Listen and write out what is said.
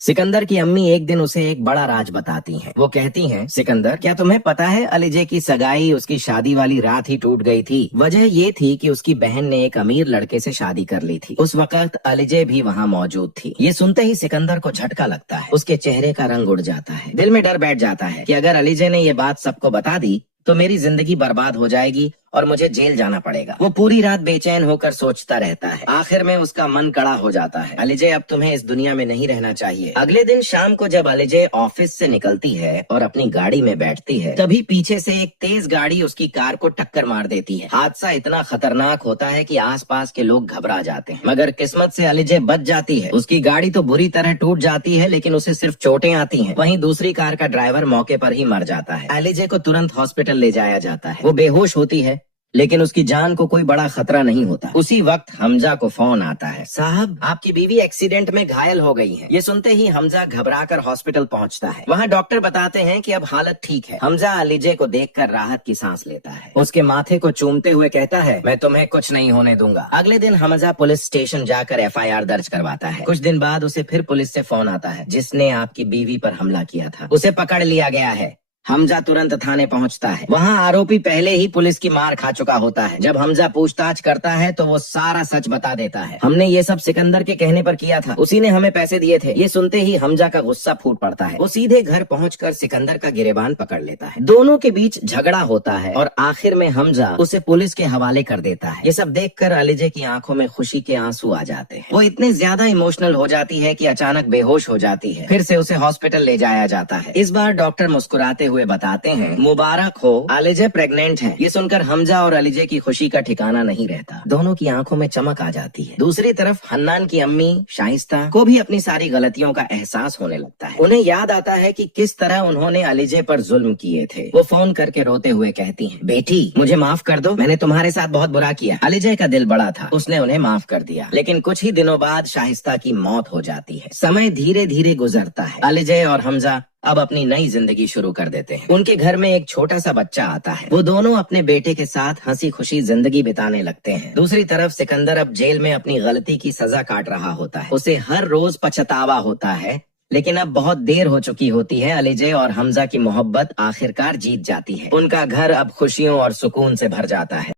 सिकंदर की अम्मी एक दिन उसे एक बड़ा राज बताती हैं। वो कहती हैं, सिकंदर, क्या तुम्हें पता है अलीजे की सगाई उसकी शादी वाली रात ही टूट गई थी। वजह ये थी कि उसकी बहन ने एक अमीर लड़के से शादी कर ली थी। उस वक्त अलीजे भी वहाँ मौजूद थी। ये सुनते ही सिकंदर को झटका लगता है। उसके चेहरे का रंग उड़ जाता है। दिल में डर बैठ जाता है कि अगर अलीजे ने ये बात सबको बता दी तो मेरी जिंदगी बर्बाद हो जाएगी और मुझे जेल जाना पड़ेगा। वो पूरी रात बेचैन होकर सोचता रहता है। आखिर में उसका मन कड़ा हो जाता है। अलीजे, अब तुम्हें इस दुनिया में नहीं रहना चाहिए। अगले दिन शाम को जब अलीजे ऑफिस से निकलती है और अपनी गाड़ी में बैठती है, तभी पीछे से एक तेज गाड़ी उसकी कार को टक्कर मार देती है। हादसा इतना खतरनाक होता है कि आसपास के लोग घबरा जाते हैं, मगर किस्मत से अलीजे बच जाती है। उसकी गाड़ी तो बुरी तरह टूट जाती है, लेकिन उसे सिर्फ चोटें आती हैं। वहीं दूसरी कार का ड्राइवर मौके पर ही मर जाता है। अलीजे को तुरंत हॉस्पिटल ले जाया जाता है। वो बेहोश होती है, लेकिन उसकी जान को कोई बड़ा खतरा नहीं होता। उसी वक्त हमजा को फोन आता है। साहब, आपकी बीवी एक्सीडेंट में घायल हो गई है। ये सुनते ही हमजा घबराकर हॉस्पिटल पहुंचता है। वहाँ डॉक्टर बताते हैं कि अब हालत ठीक है। हमजा अलीजे को देखकर राहत की सांस लेता है। उसके माथे को चूमते हुए कहता है, मैं तुम्हें कुछ नहीं होने दूंगा। अगले दिन हमजा पुलिस स्टेशन जाकर FIR दर्ज करवाता है। कुछ दिन बाद उसे फिर पुलिस से फोन आता है, जिसने आपकी बीवी पर हमला किया था उसे पकड़ लिया गया है। हमजा तुरंत थाने पहुंचता है। वहाँ आरोपी पहले ही पुलिस की मार खा चुका होता है। जब हमजा पूछताछ करता है तो वो सारा सच बता देता है। हमने ये सब सिकंदर के कहने पर किया था, उसी ने हमें पैसे दिए थे। ये सुनते ही हमजा का गुस्सा फूट पड़ता है। वो सीधे घर पहुंचकर सिकंदर का गिरेबान पकड़ लेता है। दोनों के बीच झगड़ा होता है और आखिर में हमजा उसे पुलिस के हवाले कर देता है। ये सब देखकर अलीजे की आंखों में खुशी के आंसू आ जाते हैं। वो इतने ज्यादा इमोशनल हो जाती है कि अचानक बेहोश हो जाती है। फिर से उसे हॉस्पिटल ले जाया जाता है। इस बार डॉक्टर मुस्कुराते हुए बताते हैं, मुबारक हो, अलीजे प्रेग्नेंट है। ये सुनकर हमजा और अलीजे की खुशी का ठिकाना नहीं रहता। दोनों की आंखों में चमक आ जाती है। दूसरी तरफ हन्नान की अम्मी शाइस्ता को भी अपनी सारी गलतियों का एहसास होने लगता है। उन्हें याद आता है कि किस तरह उन्होंने अलीजे पर जुल्म किए थे। वो फोन करके रोते हुए कहती हैं, बेटी, मुझे माफ कर दो, मैंने तुम्हारे साथ बहुत बुरा किया। अलीजे का दिल बड़ा था, उसने उन्हें माफ कर दिया। लेकिन कुछ ही दिनों बाद शाइस्ता की मौत हो जाती है। समय धीरे धीरे गुजरता है। अलीजे और हमजा अब अपनी नई जिंदगी शुरू कर देते हैं। उनके घर में एक छोटा सा बच्चा आता है। वो दोनों अपने बेटे के साथ हंसी खुशी जिंदगी बिताने लगते हैं। दूसरी तरफ सिकंदर अब जेल में अपनी गलती की सजा काट रहा होता है। उसे हर रोज पछतावा होता है, लेकिन अब बहुत देर हो चुकी होती है। अलीजे और हमजा की मोहब्बत आखिरकार जीत जाती है। उनका घर अब खुशियों और सुकून से भर जाता है।